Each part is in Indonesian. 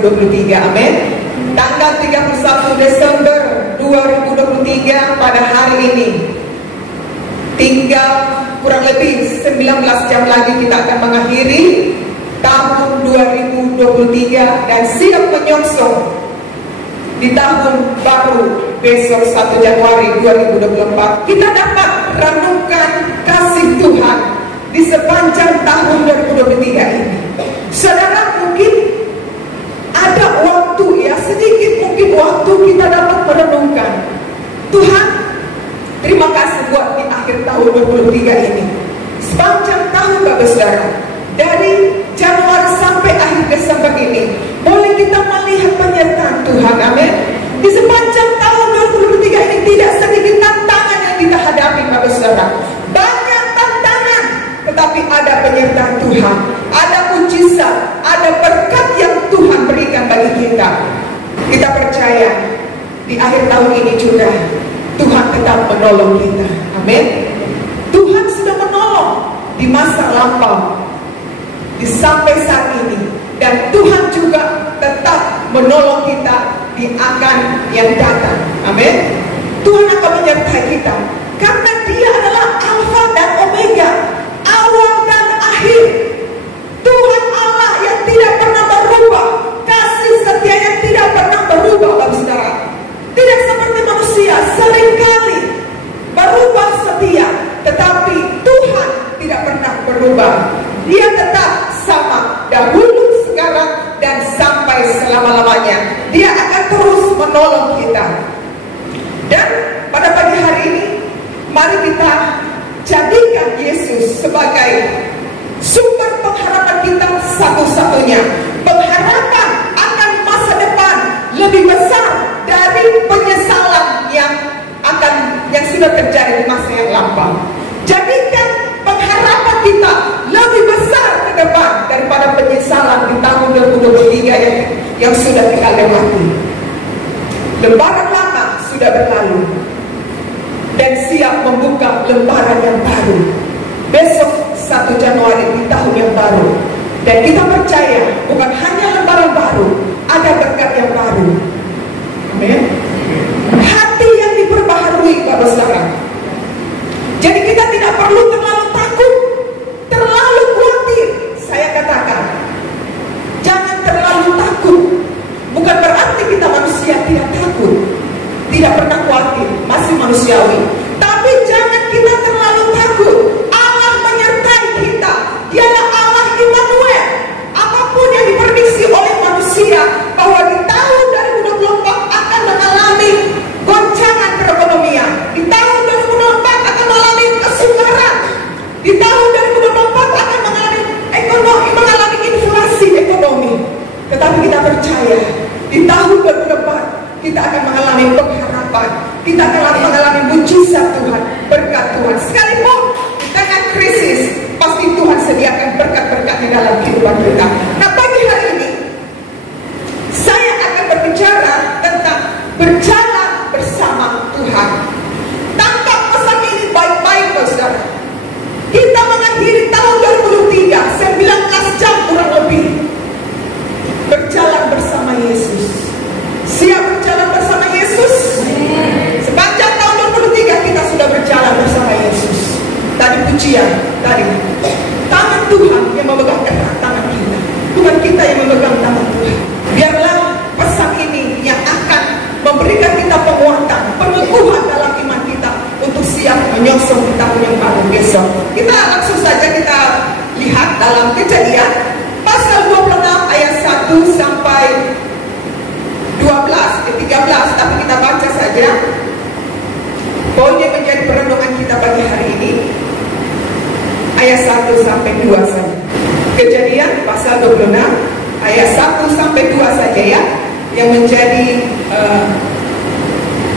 2023. Amin. Tanggal 31 Desember 2023 pada hari ini, tinggal kurang lebih 19 jam lagi kita akan mengakhiri tahun 2023 dan siap menyongsong di tahun baru besok 1 Januari 2024. Kita dapat renungkan kasih Tuhan di sepanjang tahun 2023 ini. Saudara, mungkin ada waktu, ya sedikit mungkin waktu kita dapat merenungkan, Tuhan, terima kasih buat di akhir tahun 2023 ini. Sepanjang tahun Bapak Saudara, dari Januari sampai akhir Desember ini, boleh kita melihat penyertaan Tuhan. Amin. Di sepanjang tahun 2023 ini tidak sedikit tantangan yang kita hadapi Bapak Saudara. Banyak tantangan, tetapi ada penyertaan Tuhan, ada mujizat, ada berkat yang Tuhan berikan bagi kita. Kita percaya di akhir tahun ini juga Tuhan tetap menolong kita. Amin. Tuhan sudah menolong di masa lampau, di sampai saat ini, dan Tuhan juga tetap menolong kita di akan yang datang. Amin. Tuhan akan menyertai kita karena Dia adalah Alfa dan Omega, awal dan akhir. Tuhan Allah yang tidak pernah berubah, kasih setianya tidak pernah berubah Bapak Saudara. Tidak seperti manusia seringkali berubah setia, tetapi Tuhan tidak pernah berubah. Dia tetap sama dahulu, sekarang, dan sampai selama-lamanya. Dia akan terus menolong kita. Dan pada pagi hari ini, mari kita jadikan Yesus sebagai sumber pengharapan kita satu-satunya. Pengharapan akan masa depan lebih besar dari penyesalan yang sudah terjadi di masa yang lampau. Jadikan pengharapan kita lebih besar ke depan daripada penyesalan di tahun 2023 yang sudah kita lewati. Lembaran lama sudah berlalu dan siap membuka lembaran yang baru. Besok 1 Januari di tahun yang baru. Dan kita percaya bukan hanya lembaran baru, ada berkat yang baru. Amin. Hati yang diperbaharui Bapak Saudara. Jadi kita tidak perlu terlalu takut, terlalu khawatir. Saya katakan, jangan terlalu takut. Bukan berarti kita manusia tidak takut, tidak pernah khawatir, masih manusiawi. Tapi jangan kita terlalu takut. Allah menyertai kita. Dialah Allah Immanuel. Apapun yang diprediksi oleh manusia bahwa di tahun 2024 akan mengalami goncangan perekonomian, di tahun 2024 akan mengalami kesukaran, di tahun 2024 akan mengalami inflasi ekonomi. Tetapi kita percaya di tahun 2024 kita akan mengalami pengharapan, kita akan mengalami mujizat Tuhan, berkat Tuhan. Sekalipun di tengah krisis, pasti Tuhan sediakan berkat-berkatnya dalam kehidupan kita. Nah, pagi hari ini saya akan berbicara tentang berjalan bersama Tuhan. Tangkap pesan ini baik-baik, saudara. Kita mengakhiri tahun 2023, 19 jam kurang lebih berjalan bersama Yesus. Siap berjalan bersama Yesus? Sepanjang tahun 2023 kita sudah berjalan bersama Yesus. Tadi pujian, tadi tangan Tuhan yang memegang erat tangan kita, bukan kita yang memegang tangan Tuhan. Biarlah pesan ini yang akan memberikan kita penguatan, peneguhan dalam iman kita untuk siap menyongsong di tahun yang baru besok. Kita langsung saja kita lihat dalam Kejadian pasal 26 ayat 1 sampai 13, tapi kita baca saja. Poinnya menjadi perenungan kita pagi hari ini ayat 1 sampai 2 saja. Kejadian pasal 26 ayat 1 sampai 2 saja ya, yang menjadi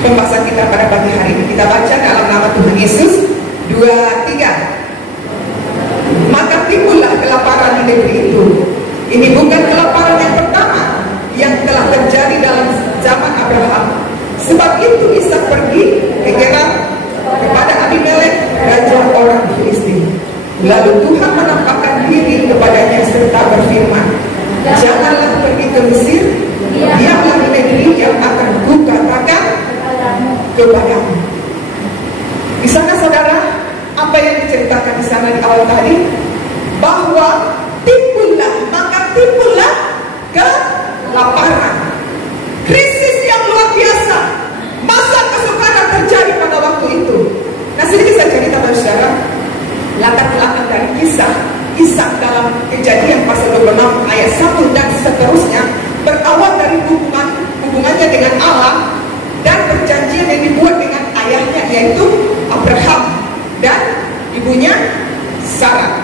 pembahasan kita pada pagi hari ini. Kita baca dalam nama Tuhan Yesus. 2, 3. Maka timbullah kelaparan di negeri itu. Ini bukan kelaparan yang pertama yang telah terjadi dalam zaman Abraham. Sebab itu Ishak pergi ke Gerar kepada Abimelek, raja orang Filistin. Lalu Tuhan menampakkan diri kepadanya serta berfirman, janganlah pergi ke Mesir, kepadamu. Di sana saudara, apa yang diceritakan di sana di awal tadi, bahwa timbullah kelaparan, krisis yang luar biasa, masa kesukaran terjadi pada waktu itu. Nah, sedikit saya cerita pada saudara latar belakang dari kisah Ishak dalam Kejadian pasal 26 ayat 1 dan seterusnya, berawal dari hubungannya dengan Allah dan perjanjian yang dibuat dengan ayahnya, yaitu Abraham dan ibunya Sarah.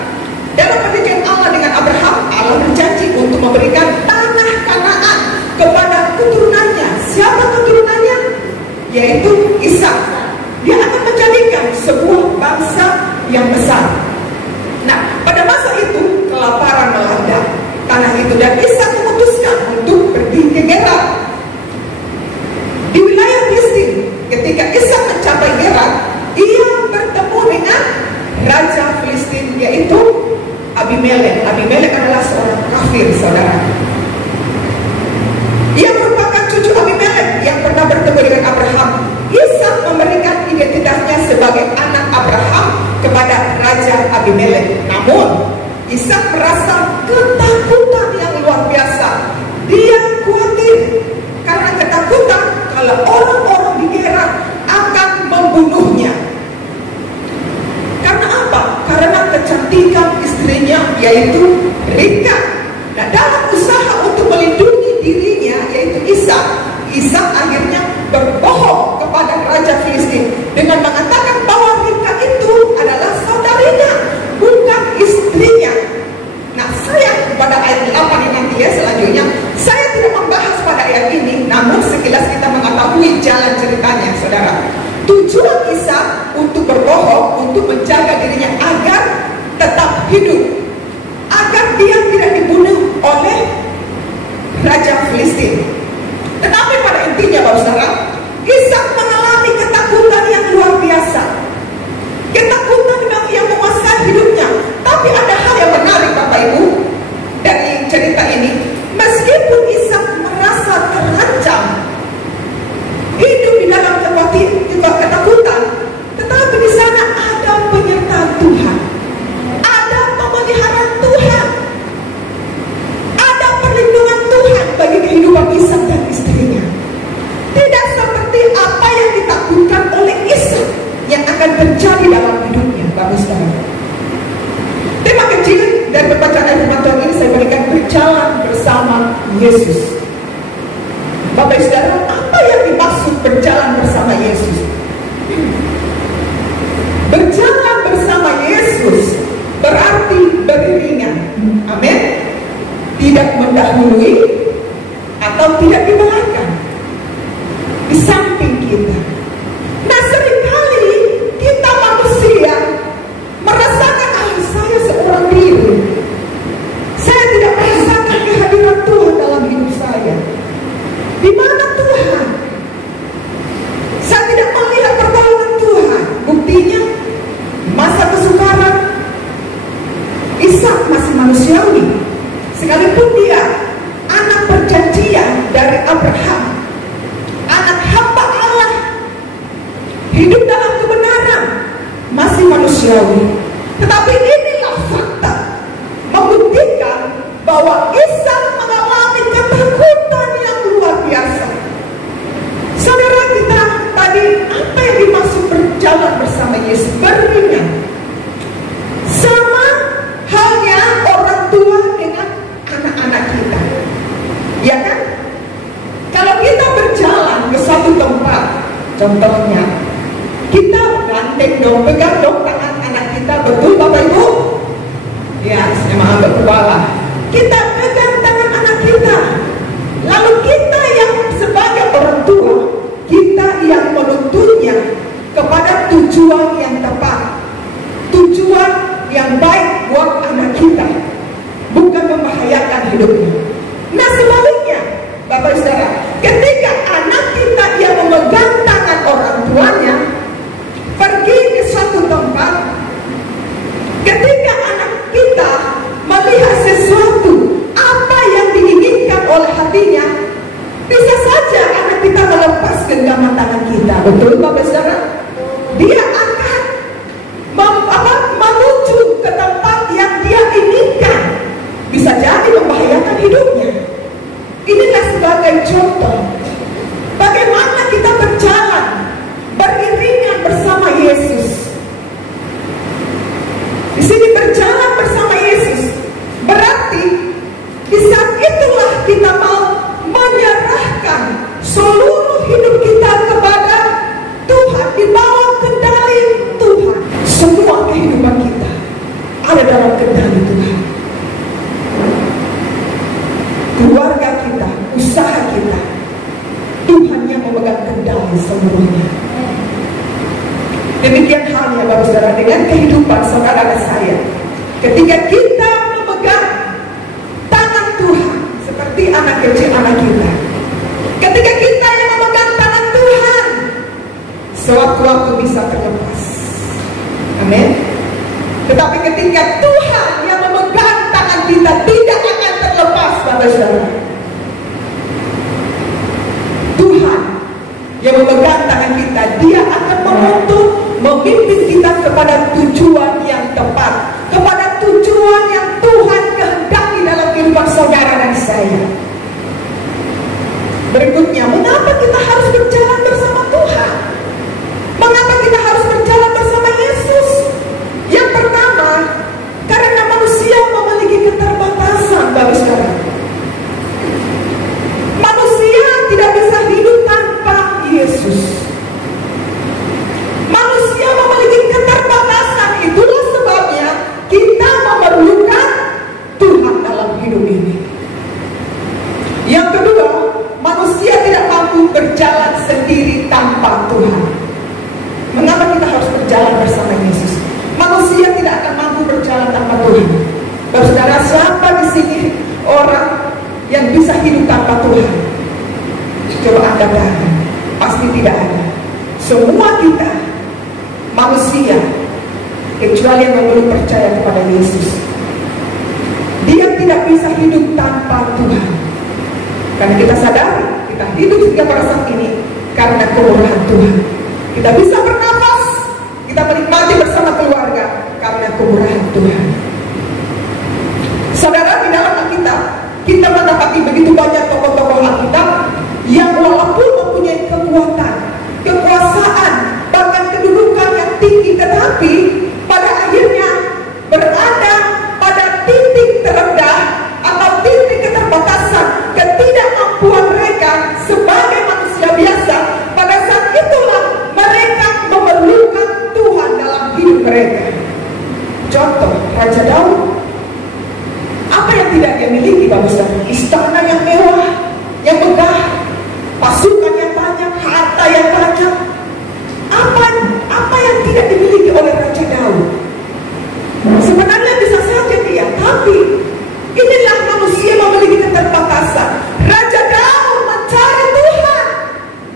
Dalam perjanjian Allah dengan Abraham, Allah berjanji untuk memberikan tanah Kanaan kepada keturunannya. Siapa keturunannya? Yaitu Ishak. Dia akan menjadikan sebuah bangsa yang besar. Nah, pada masa itu kelaparan melanda tanah itu dan Ishak memutuskan untuk pergi ke Gerar. Di wilayah Filistin, ketika Ishak mencapai Gerar, ia bertemu dengan raja Filistin, yaitu Abimelek. Abimelek adalah seorang kafir, saudara. Ia merupakan cucu Abimelek yang pernah bertemu dengan Abraham. Ishak memberikan identitasnya sebagai anak Abraham kepada raja Abimelek. Namun Ishak merasa ketakutan yang luar biasa. Dia khawatir karena ketakutan kalau orang-orang di Gerar akan membunuhnya. Karena apa? Karena kecantikan istrinya, yaitu Ribka. Nah, dalam usaha untuk melindungi dirinya, yaitu Ishak akhirnya berbohong kepada raja Filistin dengan mengatakan bahwa Ribka itu adalah saudarinya, bukan istrinya. Nah, saya pada ayat 8 ini nanti ya selanjutnya, saya tidak membahas pada ayat ini, namun sekilas kita mengetahui jalan ceritanya, saudara. Tujuan Ishak untuk berbohong, untuk menjaga dirinya agar tetap hidup, agar dia tidak dibunuh oleh raja Filistin. Tetapi pada intinya, Bapak Saudara, Ishak mengalami ketakutan yang luar biasa, ketakutan yang menguasai hidupnya. Tapi ada hal yang menarik, Bapak Ibu, dari cerita ini. Meskipun Ishak merasa terancam, hidup di dalam ketakutan, tetapi di sana ada penyertaan Tuhan, ada pemeliharaan Tuhan, ada perlindungan Tuhan bagi kehidupan Ishak dan istrinya. Tidak seperti apa yang ditakutkan oleh Ishak yang akan terjadi dalam hidupnya, Bapak Saudara. Tema kecil dari pembacaan ayat firman Tuhan ini saya berikan berjalan bersama Yesus. Bapak Saudara, apa yang dimaksud berjalan bersama Yesus? Berjalan bersama Yesus berarti beriringan. Amin. Tidak mendahului atau tidak di belakang, di samping kita. Nah, seringkali kita manusia merasakan saya seorang diri. Saya tidak merasakan kehadiran Tuhan dalam hidup saya. Di mana Tuhan? Saya tidak melihat pertolongan Tuhan. Buktinya masa kesukaran Ishak masih manusiawi, sekalipun dia anak perjanjian dari Abraham, anak hamba Allah, hidup dalam kebenaran, masih manusiawi. Tetapi inilah fakta membuktikan bahwa Ishak mengalami ketakutan yang luar biasa. Saudara, kita tadi apa yang dimaksud berjalan bersama Yesus? Beriringan. Sama halnya orang tua dengan anak-anak kita, ya kan? Kalau kita berjalan ke satu tempat, contohnya kita gandeng dong, pegang dong tangan anak kita, betul Bapak Ibu? Ya, memang agak kepala. Kita pegang tangan anak kita, lalu kita yang sebagai orang tua, kita yang menuntunnya kepada tujuan yang tepat, tujuan yang baik buat anak kita, bukan membahayakan hidupnya. Nah, sebaliknya, Bapak Saudara, ketika anak kita yang memegang tangan orang tuanya pergi ke suatu tempat, ketika anak kita melihat sesuatu, apa tangan kita. Betul Bapak Saudara? Dia akan menuju ke tempat yang dia inginkan. Bisa jadi membahayakan hidupnya. Inilah sebagai contoh bagaimana kita berjalan beriringan bersama Yesus. Di sini berjalan bersama Yesus berarti di saat itulah kita mau menyerahkan seluruh hidup kita kepada Tuhan, di bawah kendali Tuhan. Semua kehidupan kita ada dalam kendali Tuhan. Keluarga kita, usaha kita, Tuhan yang memegang kendali seluruhnya. Demikian halnya Bapak Saudara dengan kehidupan saudara dan saya. Ketika kita memegang tangan Tuhan seperti anak kecil anak kita, ketika kita yang memegang tangan Tuhan, sewaktu-waktu bisa terlepas. Amin. Tetapi ketika Tuhan yang memegang tangan kita, tidak akan terlepas Bapak Saudara. Tuhan yang memegang tangan kita, Dia akan menuntun, memimpin kita kepada tujuan yang tepat, kepada tujuan yang Tuhan kehendaki dalam kehidupan saudara dan saya. Berikutnya, mengapa kita harus berjalan bersama Tuhan? Mengapa kita harus berjalan bersama Yesus? Yang pertama, karena manusia memiliki keterbatasan, Bapak Saudara. Manusia tidak bisa hidup tanpa Yesus. Manusia memiliki keterbatasan, itulah sebabnya kita memerlukan Tuhan dalam hidup ini. Yang kedua, manusia tidak mampu berjalan sendiri tanpa Tuhan. Mengapa kita harus berjalan bersama Yesus? Manusia tidak akan mampu berjalan tanpa Tuhan. Saudara, siapa di sini orang yang bisa hidup tanpa Tuhan? Coba angkat tangan. Pasti tidak ada. Semua kita manusia, kecuali yang belum percaya kepada Yesus, dia tidak bisa hidup tanpa Tuhan. Karena kita sadari, kita hidup hingga pada saat ini karena kemurahan Tuhan. Kita bisa bernafas, kita menikmati bersama keluarga karena kemurahan Tuhan. Saudara, di dalam Alkitab kita mendapati begitu banyak tokoh-tokoh Alkitab yang walaupun mempunyai kekuatan, kekuasaan, bahkan kedudukan yang tinggi, tetapi pada akhirnya berada pada titik terendah atau titik keterbatasan, ketidakmampuan mereka sebagai manusia biasa. Pada saat itulah mereka memerlukan Tuhan dalam hidup mereka. Contoh, Raja Daud, apa yang tidak dia miliki, Bapak Saudara? Istana yang mewah, yang megah, pasukan yang banyak, harta yang banyak. Apa yang tidak dimiliki oleh Raja Daud? Sebenarnya bisa saja dia, tapi inilah manusia memiliki keterbatasan. Raja Daud mencari Tuhan,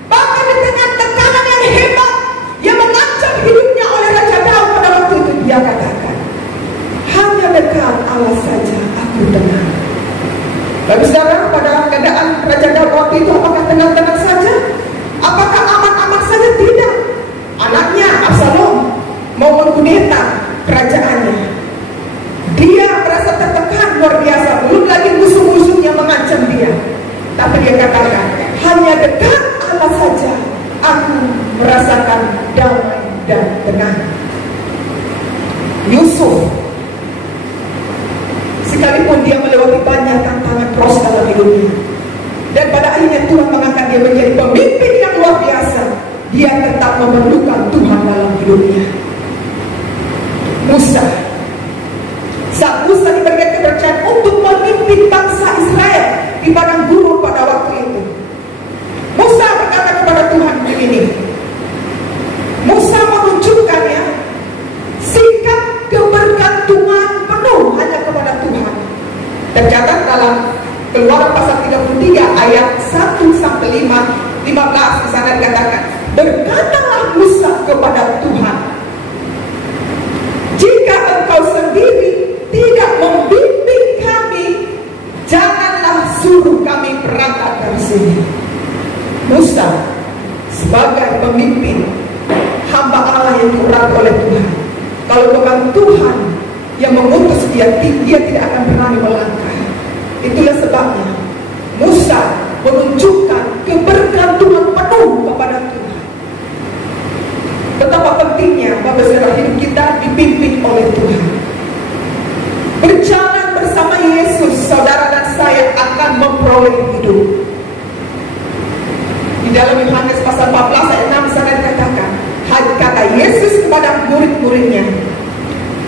bahkan di tengah tekanan yang hebat yang mengancam hidupnya oleh Raja Daud pada waktu itu, dia katakan, hanya dekat Allah saja aku tenang. Bapak Saudara, pada keadaan Raja Daud waktu itu, apakah tenang-tenang saja? Apakah aman-aman saja? Tidak. Anaknya Absalom mau mengkudeta kerajaannya. Dia merasa tertekan luar biasa, belum lagi musuh-musuhnya mengancam dia. Tapi dia katakan, hanya dekat Allah saja aku merasakan damai dan tenang. Yusuf, sekalipun dia melewati banyak tantangan keras dalam hidupnya, dan pada akhirnya Tuhan mengangkat dia menjadi pemimpin yang luar biasa, dia tetap memerlukan Tuhan dalam hidupnya. Musa, saat Musa diberikan kepercayaan untuk memimpin bangsa Israel di padang gurun pada waktu itu, Musa berkata kepada Tuhan begini. Musa menunjukkannya sikap kebergantungan penuh hanya kepada Tuhan. Tercatat dalam Keluaran pasal 33 ayat 1 sampai 15 di sana dikatakan, berkatalah Musa kepada Tuhan, jika engkau sendiri tidak membimbing kami, janganlah suruh kami berangkat dari sini. Musa sebagai memimpin hamba Allah yang diurapi oleh Tuhan. Kalau bukan Tuhan yang mengutus dia tidak akan berani melangkah. Itulah sebabnya Musa menunjukkan kebergantungan penuh kepada Tuhan. Betapa pentingnya Bapak Saudara hidup kita dipimpin oleh Tuhan. Berjalan bersama Yesus, saudara dan saya akan memperoleh hidup. Di dalam Yohanes pasal 14 ayat 6 sana dikatakan, kata Yesus kepada murid-muridnya,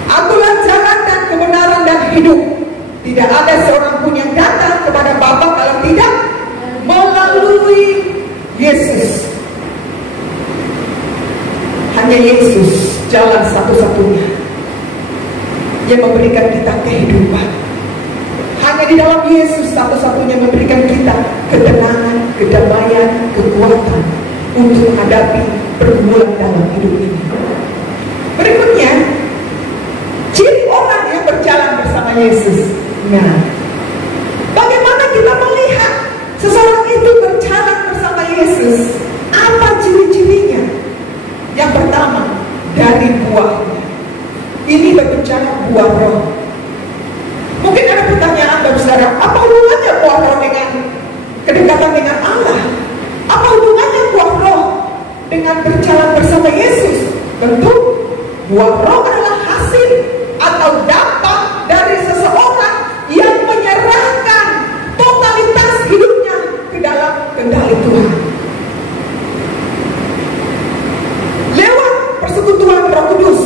Akulah jalan dan kebenaran dan hidup. Tidak ada seorang pun yang datang kepada Bapa kalau tidak melalui Yesus. Hanya Yesus jalan satu-satunya yang memberikan kita kehidupan. Hanya di dalam Yesus satu-satunya memberikan kita ketenangan, kedamaian, kekuatan untuk menghadapi pergumulan dalam hidup ini. Berikutnya, ciri orang yang berjalan bersama Yesus. Nah, bagaimana kita melihat seseorang itu berjalan bersama Yesus? Apa ciri-cirinya? Yang pertama, dari buahnya. Ini berbicara buah roh. Mungkin ada pertanyaan dari saudara, apa hubungannya buah roh dengan kedekatan dengan Allah? Apa hubungannya buah roh dengan berjalan bersama Yesus? Tentu buah roh adalah hasil atau dampak dari seseorang yang menyerahkan totalitas hidupnya ke dalam kendali Tuhan. Lewat persekutuan Roh Kudus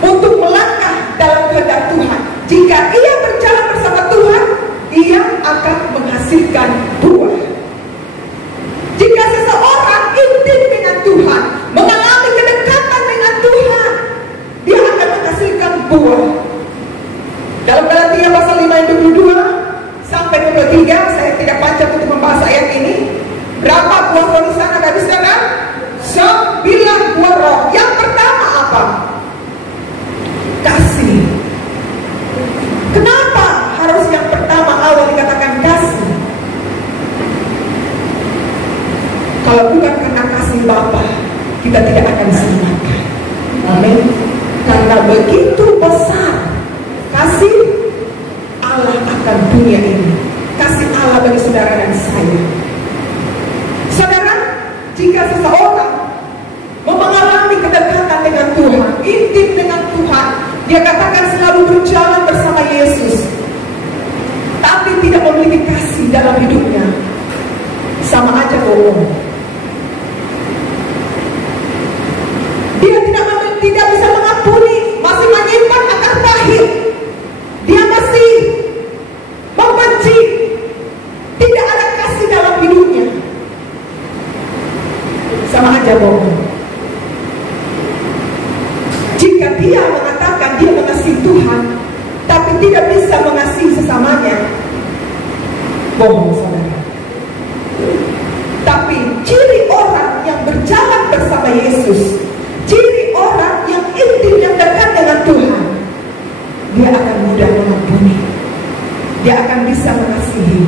untuk melangkah dalam kehendak Tuhan. Jika ia berjalan bersama Tuhan, ia akan menghasilkan buah. Jika seseorang intim dengan Tuhan, mengalami kedekatan dengan Tuhan, dia akan menghasilkan buah. Dalam Galatia pasal 5 ayat 22 sampai 23, saya tidak panjang untuk membahas ayat ini. Berapa buah roh di sana, dari sana? 9 buah roh. Yang pertama apa? Kasih. Kenapa harus yang pertama awal dikatakan kasih? Kalau bukan karena kasih Bapa, kita tidak akan diselamatkan. Amin. Karena begitu besar kasih Allah akan dunia ini. Kasih Allah bagi saudara dan saya. Saudara, jika seseorang mengalami kedekatan dengan Tuhan, intim dengan Tuhan, dia katakan selalu berjalan bersama Yesus, tapi tidak memiliki kasih dalam hidupnya, sama aja bohong. Dia tidak bisa mengampuni, masih menyimpan akar pahit. Dia masih membenci, tidak ada kasih dalam hidupnya, sama aja bohong. Jika dia mengatakan dia mengasihi Tuhan, tapi tidak bisa mengasihi sesamanya, bohong saudara. Tapi ciri orang yang berjalan bersama Yesus, ciri orang yang intim, yang dekat dengan Tuhan, dia akan mudah mengampuni, dia akan bisa mengasihi.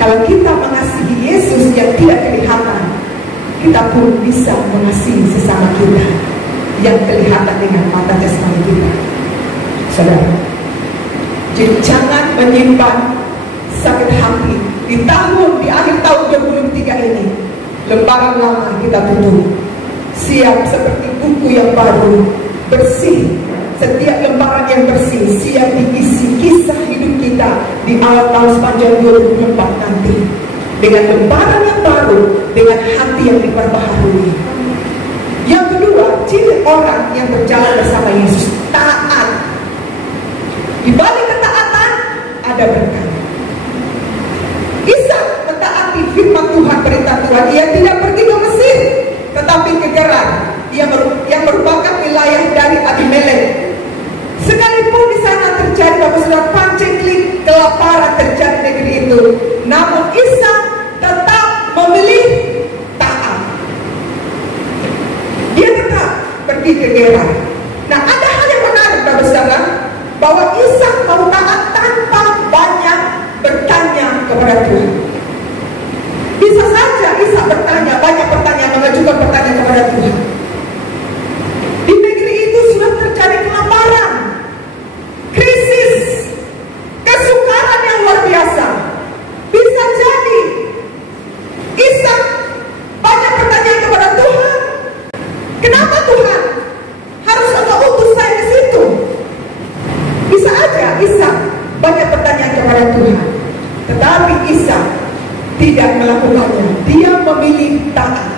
Kalau kita mengasihi Yesus yang tidak kelihatan, kita pun bisa mengasihi sesama kita yang kelihatan dengan mata jasmani kita. Saudara, jadi jangan menyimpan sakit hati di akhir tahun 2023 ini. Lembaran lama kita tutup, siap seperti buku yang baru, bersih. Setiap lembaran yang bersih siap diisi kisah hidup kita di awal tahun sepanjang 2024 nanti, dengan lembaran yang baru, dengan hati yang diperbaharui. Yang kedua, ciri orang yang berjalan bersama Yesus, taat. Di balik ketaatan ada berkat. Ishak mentaati firman Tuhan, perintah Tuhan. Ia tidak pergi ke Mesir, tetapi ke Gerar, yang merupakan wilayah dari Abimelek. Sekalipun di sana terjadi Bapak Saudara panceklik, kelaparan terjadi di negeri itu, namun Ishak tetap memilih taat. Dia tetap pergi ke Gerar. Nah, ada hal yang menarik Bapak Saudara, bahwa Ishak mau taat tanpa banyak bertanya kepada Tuhan. Bisa saja Ishak bertanya, mengajukan pertanyaan kepada Tuhan. Di negeri itu sudah terjadi kelaparan, krisis, kesukaran yang luar biasa. Bisa jadi Ishak banyak pertanyaan kepada Tuhan. Kenapa Tuhan harus Engkau utus saya di situ? Bisa aja Ishak banyak pertanyaan kepada Tuhan, tetapi Ishak tidak melakukannya. Dia memilih taat.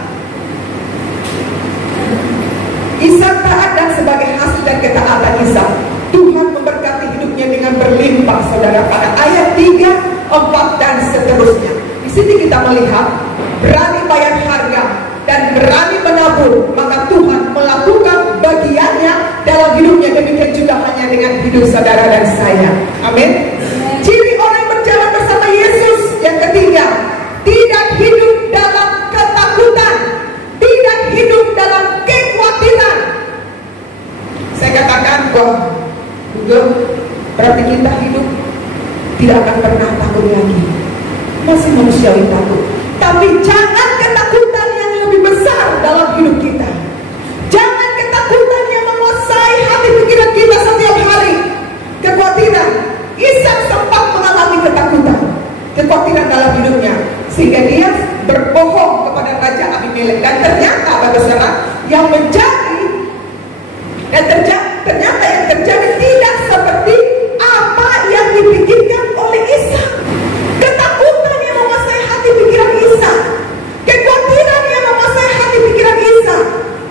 Ishak taat, dan sebagai hasil dari ketaatan Ishak, Tuhan memberkati hidupnya dengan berlimpah, saudara, pada ayat 3, 4 dan seterusnya. Di sini kita melihat berani bayar harga dan berani menabur, maka Tuhan melakukan bagiannya dalam hidupnya. Demikian juga hanya dengan hidup saudara dan saya. Amin. Ciri orang yang berjalan bersama Yesus yang ketiga, tidak hidup dalam ketakutan, tidak hidup dalam kekhawatiran. Saya katakan, wah, berarti kita hidup tidak akan pernah takut lagi. Masih manusiawi takut, tapi jangan ketakutan yang lebih besar dalam hidup kita. Jangan ketakutan yang menguasai hati pikiran kita setiap hari. Kekhawatiran. Ishak sempat mengalami kekhawatiran dalam hidupnya, sehingga dia berbohong kepada Raja Abimelek. Dan ternyata saudara, yang terjadi tidak seperti apa yang dipikirkan oleh Ishak. Ketakutan yang menguasai hati pikiran Ishak, kekhawatiran yang menguasai hati pikiran Ishak.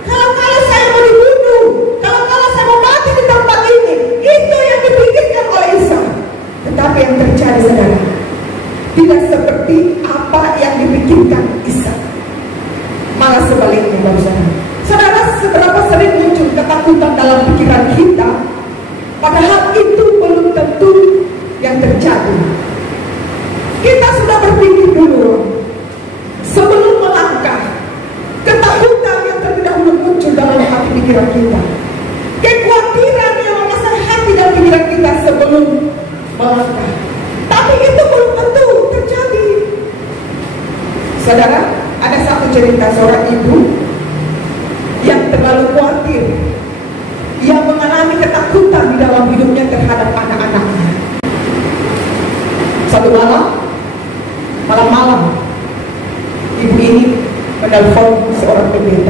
Kalau saya mau dibunuh, kalau saya mau mati di tempat ini, itu yang dipikirkan oleh Ishak. Tetapi yang terjadi, saudara, tidak seperti apa yang dipikirkan Ishak. Malah sebaliknya, saudara. Saudara, seberapa sering muncul ketakutan dalam pikiran kita, padahal itu belum tentu yang terjadi. Kita sudah berpikir dulu sebelum melangkah. Ketakutan yang terlebih dahulu muncul dalam hati pikiran kita. Kekhawatiran yang menguasai hati dan pikiran kita sebelum melangkah. Tapi itu belum tentu terjadi. Saudara, ada satu cerita seorang ibu yang terlalu khawatir, yang mengalami ketakutan di dalam hidupnya terhadap anak-anaknya. Satu malam, ibu ini menelpon seorang pendeta.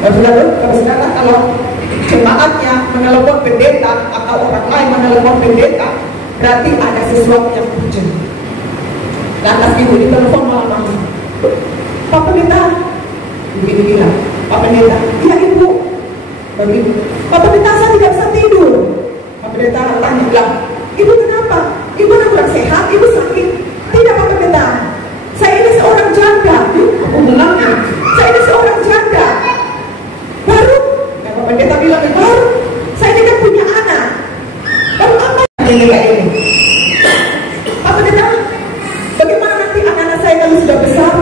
Saudara, kalau jemaatnya menelpon pendeta atau orang lain menelpon pendeta, berarti ada sesuatu yang urgent. Lantas ibu ditelepon malam-malam. Pak Pendeta, ibu ini bilang, Pak Pendeta, iya ibu. Begitu. Pak Pendeta, saya tidak bisa tidur. Pak Pendeta tanya, bilang, ibu kenapa? Ibu kurang sehat, ibu sakit. Tidak Pak Pendeta, saya ini seorang janda. Aku bilang, saya ini seorang janda. Baru, Pak Pendeta bilang, baru, saya ini kan punya anak. Baru apa yang kayak ini? Pak Pendeta, bagaimana nanti anak-anak saya kalau sudah besar?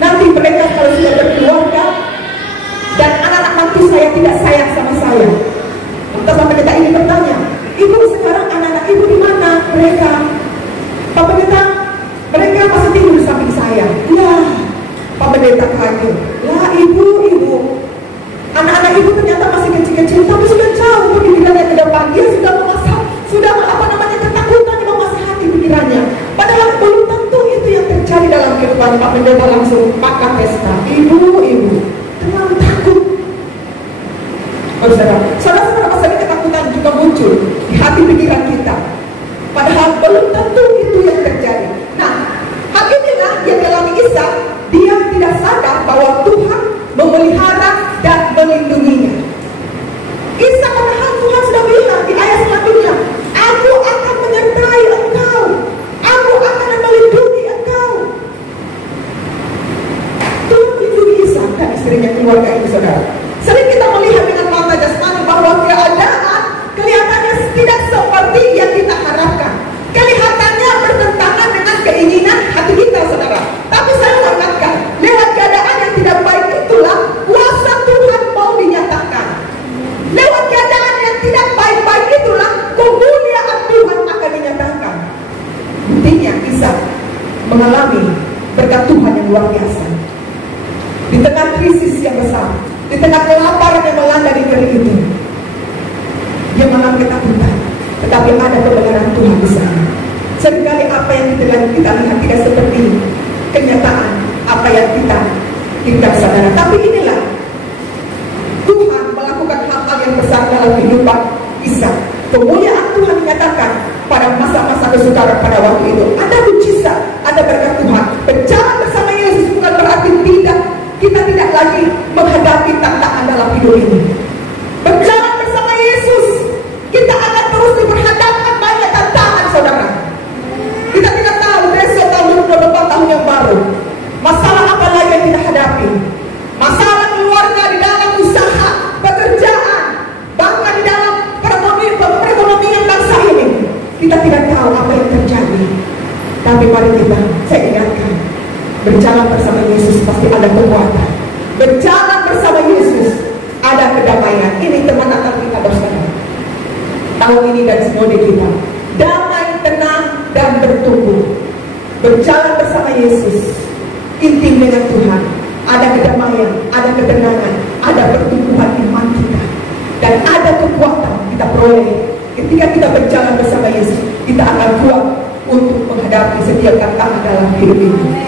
Nanti mereka kalau sudah berkeluarga dan anak-anak mantu saya tidak sayang sama saya. Lantas Pak Pendeta ini bertanya, ibu sekarang anak-anak ibu di mana mereka? Pak Pendeta, mereka masih tinggal di samping saya. Lah, Pak Pendeta kaget. Lah ibu, anak-anak ibu ternyata masih kecil-kecil, tapi sudah jauh pikirannya ke depan. Dia sudah memasak, ketakutan yang menguasai hati pikirannya. Padahal belum tentu itu yang terjadi dalam kehidupan. Pak Pendeta langsung makan pesta. Ibu, terlalu takut. Saudara, pasal ketakutan juga muncul di hati pikiran kita. Padahal belum tentu itu yang terjadi. Nah, hal inilah yang dialami Ishak. Dia tidak sadar bahwa Tuhan memelihara dan melindunginya. Ishak, padahal Tuhan sudah bilang di ayat selanjutnya, aku akan menyertai engkau, aku akan melindungi engkau. Tuhan melindungi Ishak dan istrinya, keluarga ini, saudara. Sering kita melihat dengan mata jasmani bahwa keadaan kelihatannya tidak seperti yang kita harapkan. Kelihatannya bertentangan dengan keinginan hati kita, saudara. Tapi saya mengatakan, lewat keadaan yang tidak baik itulah kuasa Tuhan mau dinyatakan. Lewat keadaan yang tidak baik-baik itulah kemuliaan Tuhan akan dinyatakan. Buktinya Ishak mengalami berkat Tuhan yang luar biasa. di tengah krisis yang besar, di tengah kelaparan yang melanda di negeri itu, dia mengalami ketakutan, tetapi ada kebenaran Tuhan di sana. Seringkali apa yang kita lihat tidak seperti kenyataan apa yang kita sadar. Tapi inilah Tuhan melakukan hal-hal yang besar dalam kehidupan Ishak. Kemuliaan Tuhan dinyatakan pada masa-masa kesukaran pada waktu itu. Ada mujizat, ada berkat Tuhan. Berjalan bersama Yesus bukan berarti kita tidak lagi menghadapi tantangan dalam hidup ini. Berjalan bersama Yesus, kita akan terus diperhadapkan banyak tantangan, saudara. Kita tidak tahu besok tahun 2024 tahun yang baru, masalah apa lagi yang kita hadapi. Masalah keluarga, di dalam usaha, pekerjaan, bahkan di dalam perekonomian bangsa ini. Kita tidak tahu apa yang terjadi. Tapi mari saya ingatkan, berjalan bersama Yesus pasti ada kekuatan. Berjalan bersama Yesus ada kedamaian. Ini teman Natal kita bersama tahun ini dan semua di kita. Damai, tenang, dan bertumbuh. Berjalan bersama Yesus, intim dengan Tuhan. Ada kedamaian, ada ketenangan, ada pertumbuhan iman kita, dan ada kekuatan kita peroleh. Ketika kita berjalan bersama Yesus, kita akan kuat untuk menghadapi setiap tantangan dalam hidup ini.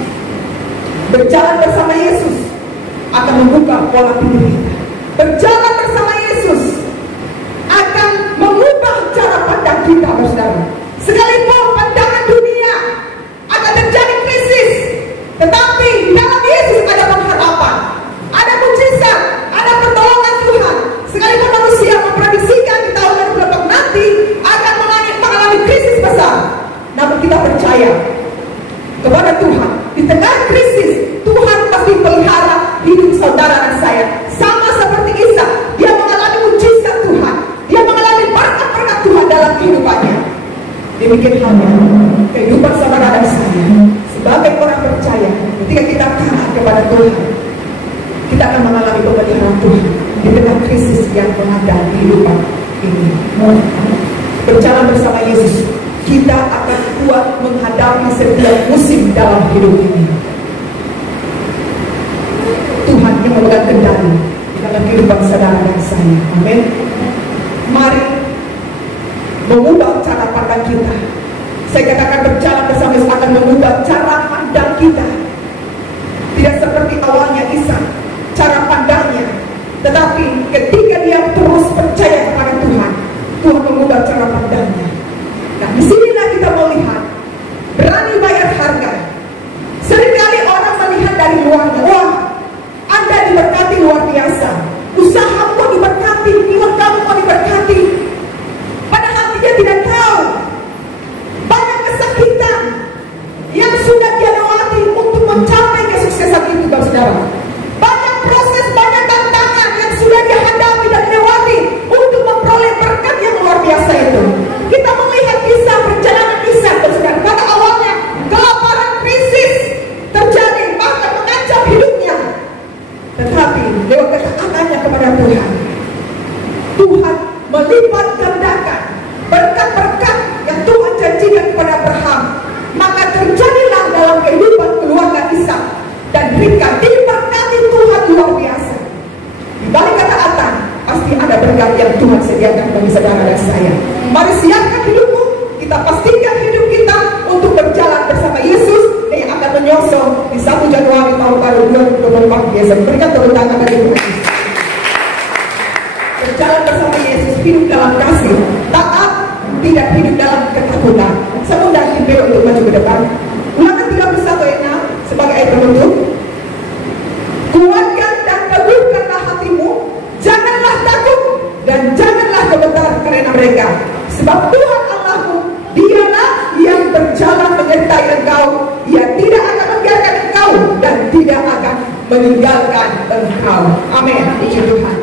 Berjalan bersama Yesus akan membuka pola pikir kita. Berjalan bersama Yesus akan mengubah cara pandang kita, saudara. Sekalipun pandangan dunia akan terjadi krisis, tetapi di dalam Yesus ada pengharapan, ada mujizat, ada pertolongan Tuhan. Sekalipun manusia memprediksikan di tahun 2024 nanti akan mengalami krisis besar, namun kita percaya kepada Tuhan. Di tengah krisis, Tuhan pasti pelihara hidup saudara dan saya. Sama seperti Ishak, dia mengalami mujizat Tuhan, dia mengalami berkat-berkat Tuhan dalam kehidupannya. Demikian halnya kehidupan saudara dan saya sebagai orang percaya. Ketika kita taat kepada Tuhan, kita akan mengalami pemeliharaan Tuhan di tengah krisis yang melanda kehidupan ini. Berjalan bersama Yesus, kita akan kuat menghadapi setiap musim dalam hidup ini. Tuhan yang memegang kendali dalam kehidupan saudara dan saya. Amin. Mari mengubah cara pandang kita. Saya katakan berjalan bersama Yesus akan mengubah cara pandang kita. Tidak seperti awalnya Ishak, cara pandangnya. Tetapi ketika dia terus percaya kepada Tuhan, Tuhan mengubah cara pandangnya. Nah, disinilah kita melihat berani bayar harga. Seringkali orang melihat dari luarnya, wah, Anda diberkati luar biasa, usahamu diberkati, iman kamu mau diberkati. Padahal dia tidak tahu banyak kesakitan yang sudah dia lewati untuk mencapai kesuksesan itu, saudara. Banyak proses, banyak tantangan yang sudah dia hadapi dan lewati untuk memperoleh berkat yang luar biasa itu. Kita melihat kisah perjalanan Ishak, saudara. Pada awalnya kelaparan, krisis terjadi, bahkan mengancam hidupnya. Tetapi lewat ketaatannya kepada Tuhan, Tuhan melipat gandakan berkat-berkat yang Tuhan janjikan kepada Abraham. Maka terjadilah dalam kehidupan keluarga Ishak dan Ribka diberkati Tuhan luar biasa. Di balik ketaatan pasti ada berkat yang Tuhan sediakan bagi saudara dan saya. Mari siapkan hidupmu. Kita pastikan hidup kita untuk berjalan bersama Yesus yang akan menyongsong di 1 Januari tahun baru 2024 biasa. Berikan tepuk tangan bagi Tuhan. Berjalan bersama Yesus, hidup dalam kasih, taat, tidak hidup dalam ketakutan. Saya undang Ibu untuk maju ke depan. Ulangan 31:6 sebagai ayat penutup. Kuatkan dan teguhkanlah hatimu, janganlah takut dan janganlah gemetar karena mereka. Sebab Tuhan Allahmu, Dialah yang berjalan menyertai engkau. Ia tidak akan membiarkan engkau dan tidak akan meninggalkan engkau. Amin. Puji Tuhan.